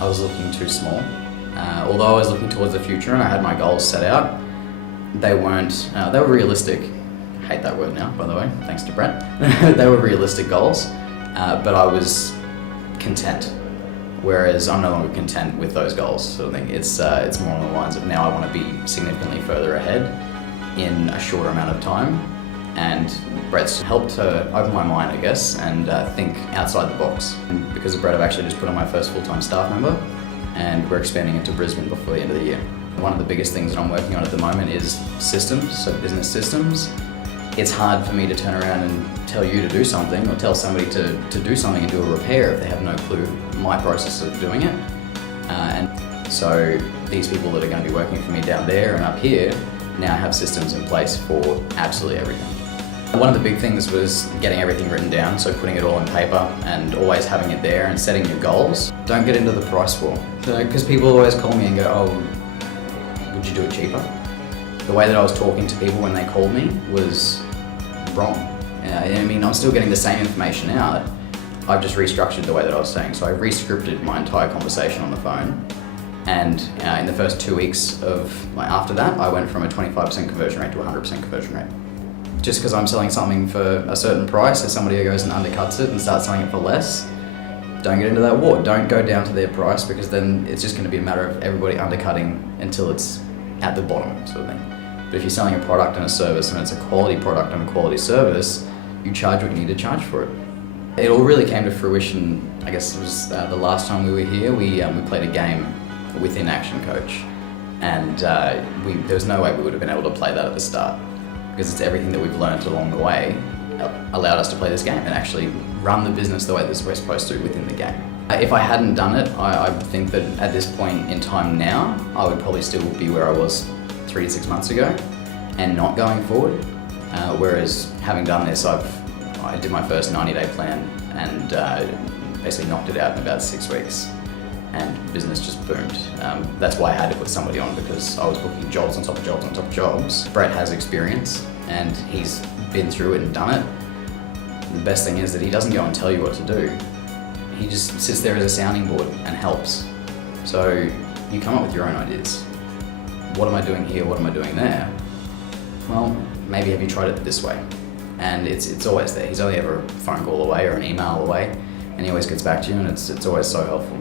I was looking too small. Although I was looking towards the future and I had my goals set out, they weren't, they were realistic. I hate that word now, by the way, thanks to Brett. They were realistic goals, but I was content. Whereas I'm no longer content with those goals, sort of thing. It's more on the lines of now I want to be significantly further ahead in a shorter amount of time. And Brett's helped to open my mind, I guess, and think outside the box. And because of Brett, I've actually just put on my first full-time staff member, and we're expanding into Brisbane before the end of the year. One of the biggest things that I'm working on at the moment is systems, so business systems. It's hard for me to turn around and tell you to do something or tell somebody to do something and do a repair if they have no clue my process of doing it. And so these people that are going to be working for me down there and up here now have systems in place for absolutely everything. One of the big things was getting everything written down, so putting it all in paper and always having it there and setting your goals. Don't get into the price war. Because people always call me and go, oh, would you do it cheaper? The way that I was talking to people when they called me was wrong. I mean, I'm still getting the same information out. I've just restructured the way that I was saying. So I re-scripted my entire conversation on the phone. And in the first 2 weeks after that, I went from a 25% conversion rate to a 100% conversion rate. Just because I'm selling something for a certain price, if somebody goes and undercuts it and starts selling it for less, don't get into that war. Don't go down to their price, because then it's just going to be a matter of everybody undercutting until it's at the bottom, sort of thing. But if you're selling a product and a service and it's a quality product and a quality service, you charge what you need to charge for it. It all really came to fruition, I guess it was the last time we were here, we played a game within Action Coach, and there was no way we would have been able to play that at the start, because it's everything that we've learned along the way allowed us to play this game and actually run the business the way that we're supposed to within the game. If I hadn't done it, I would think that at this point in time now, I would probably still be where I was 3 to 6 months ago and not going forward. Whereas having done this, I did my first 90-day plan and basically knocked it out in about 6 weeks. And business just boomed. That's why I had to put somebody on, because I was booking jobs on top of jobs on top of jobs. Brett has experience and he's been through it and done it. The best thing is that he doesn't go and tell you what to do. He just sits there as a sounding board and helps. So you come up with your own ideas. What am I doing here? What am I doing there? Well, maybe have you tried it this way? And it's always there. He's only ever a phone call away or an email away, and he always gets back to you, and it's always so helpful.